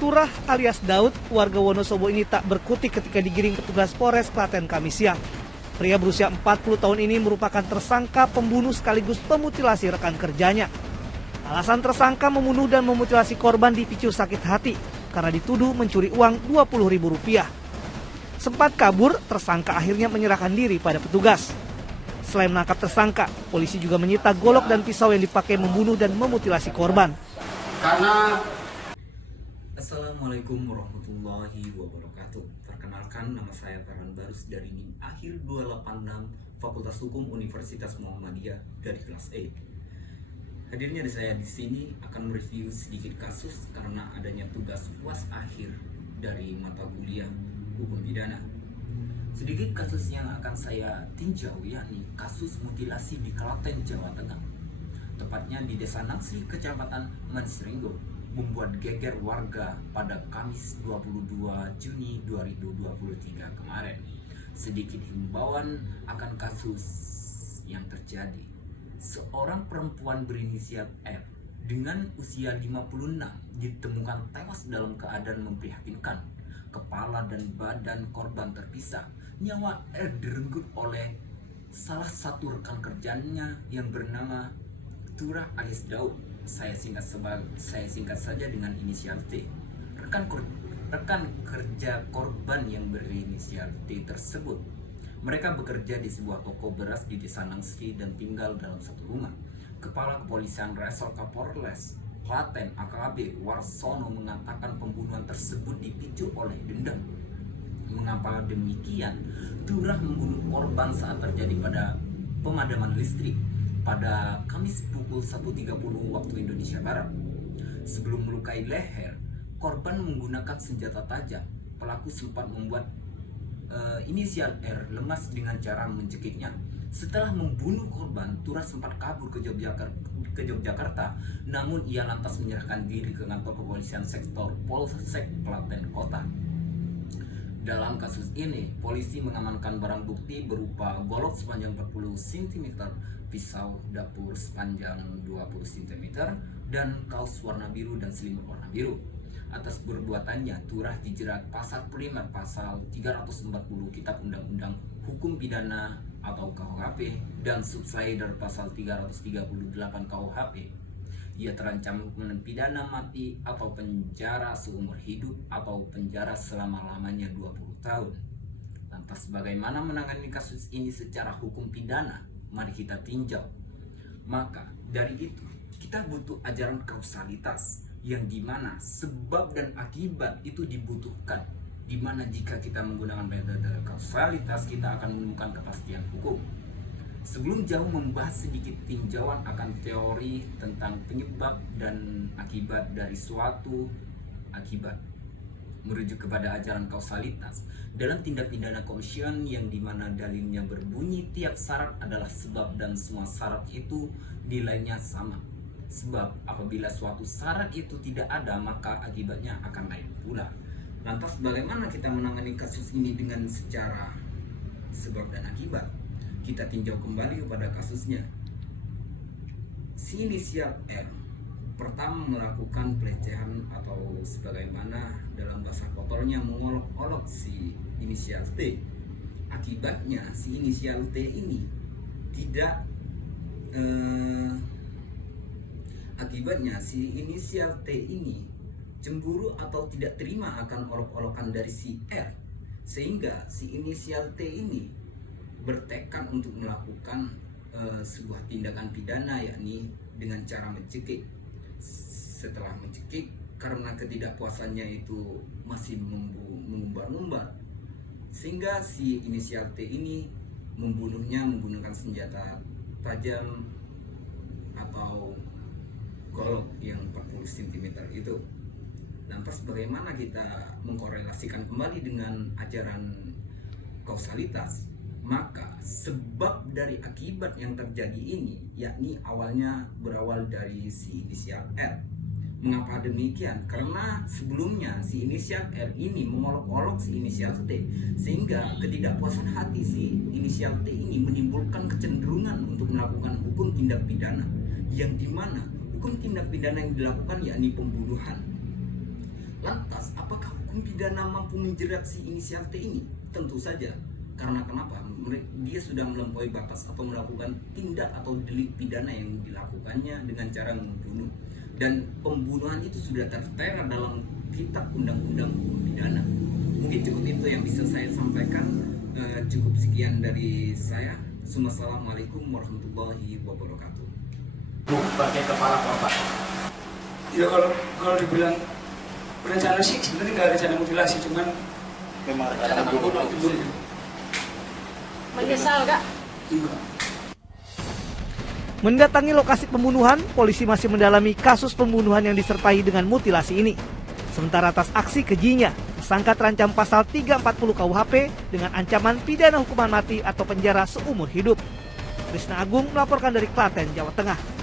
Turah alias Daud, warga Wonosobo ini tak berkutik ketika digiring petugas Polres Klaten Kamis siang. Pria berusia 40 tahun ini merupakan tersangka pembunuh sekaligus pemutilasi rekan kerjanya. Alasan tersangka membunuh dan memutilasi korban dipicu sakit hati karena dituduh mencuri uang Rp20.000. Sempat kabur, tersangka akhirnya menyerahkan diri pada petugas. Selain menangkap tersangka, polisi juga menyita golok dan pisau yang dipakai membunuh dan memutilasi korban. Assalamualaikum warahmatullahi wabarakatuh. Perkenalkan, nama saya Farhan Barus dari NIM Akhir 286 Fakultas Hukum Universitas Muhammadiyah dari kelas E. Hadirnya saya di sini akan mereview sedikit kasus karena adanya tugas UAS akhir dari mata kuliah hukum pidana. Sedikit kasus yang akan saya tinjau yakni kasus mutilasi di Klaten, Jawa Tengah. Tepatnya di Desa Nangsi, Kecamatan Manisringgo, membuat geger warga pada Kamis 22 Juni 2023 kemarin. Sedikit himbauan akan kasus yang terjadi. Seorang perempuan berinisial R dengan usia 56 ditemukan tewas dalam keadaan memprihatinkan. Kepala dan badan korban terpisah. Nyawa R direnggut oleh salah satu rekan kerjanya yang bernama Turah alias Daud. Saya singkat saja dengan inisial T. Rekan kerja korban yang berinisial T tersebut, mereka bekerja di sebuah toko beras di Desa Nangsi dan tinggal dalam satu rumah. Kepala Kepolisian Resor Kapolres Klaten AKBP Warsono mengatakan pembunuhan tersebut dipicu oleh dendam. Mengapa demikian? Turah membunuh korban saat terjadi pada pemadaman listrik pada Kamis pukul 1.30 waktu Indonesia Barat. Sebelum melukai leher, korban menggunakan senjata tajam. Pelaku sempat membuat inisial R lemas dengan cara mencekiknya. Setelah membunuh korban, Turah sempat kabur ke Yogyakarta, namun ia lantas menyerahkan diri ke kantor kepolisian sektor Polsek Klaten Kota. Dalam kasus ini, polisi mengamankan barang bukti berupa golok sepanjang 40 cm, pisau dapur sepanjang 20 cm, dan kaos warna biru dan selimut warna biru. Atas perbuatannya, Turah dijerat pasal primer pasal 340 Kitab Undang-Undang Hukum Pidana atau KUHP dan subsider pasal 338 KUHP. Ia terancam hukuman pidana mati atau penjara seumur hidup atau penjara selama-lamanya 20 tahun. Lantas bagaimana menangani kasus ini secara hukum pidana? Mari kita tinjau. Maka dari itu kita butuh ajaran kausalitas yang dimana sebab dan akibat itu dibutuhkan. Dimana jika kita menggunakan metode kausalitas kita akan menemukan kepastian hukum. Sebelum jauh membahas sedikit tinjauan akan teori tentang penyebab dan akibat dari suatu akibat, merujuk kepada ajaran kausalitas dalam tindak pidana komision yang dimana dalilnya berbunyi tiap syarat adalah sebab dan semua syarat itu nilainya sama. Sebab apabila suatu syarat itu tidak ada maka akibatnya akan lain pula. Lantas bagaimana kita menangani kasus ini dengan secara sebab dan akibat? Kita tinjau kembali kepada kasusnya. Si inisial R pertama melakukan pelecehan atau sebagaimana dalam bahasa kotornya mengolok-olok si inisial T. Akibatnya si inisial T ini cemburu atau tidak terima akan olok-olokan dari si R, sehingga si inisial T ini bertekad untuk melakukan sebuah tindakan pidana yakni dengan cara mencekik. Setelah mencekik, karena ketidakpuasannya itu masih mengumbar-umbar, sehingga si inisial T ini membunuhnya menggunakan senjata tajam atau golok yang 40 cm itu. Lantas bagaimana kita mengkorelasikan kembali dengan ajaran kausalitas? Maka sebab dari akibat yang terjadi ini yakni awalnya berawal dari si inisial R. Mengapa demikian? Karena sebelumnya si inisial R ini mengolok-olok si inisial T, sehingga ketidakpuasan hati si inisial T ini menimbulkan kecenderungan untuk melakukan hukum tindak pidana, yang dimana hukum tindak pidana yang dilakukan yakni pembunuhan. Lantas, apakah hukum pidana mampu menjerat si inisial T ini? Tentu saja. Karena kenapa? Dia sudah melampaui batas atau melakukan tindak atau delik pidana yang dilakukannya dengan cara membunuh. Dan pembunuhan itu sudah tertera dalam kitab undang-undang hukum pidana. Mungkin cukup itu yang bisa saya sampaikan. Cukup sekian dari saya. Assalamualaikum warahmatullahi wabarakatuh. Pakai kepala korban. Ya kalau dibilang berencana sih sebenarnya nggak rencana mutilasi, cuman Memang rencana membunuh. Menyesal gak? enggak. Mendatangi lokasi pembunuhan, polisi masih mendalami kasus pembunuhan yang disertai dengan mutilasi ini. Sementara atas aksi kejinya, tersangka terancam pasal 340 KUHP dengan ancaman pidana hukuman mati atau penjara seumur hidup. Krisna Agung melaporkan dari Klaten, Jawa Tengah.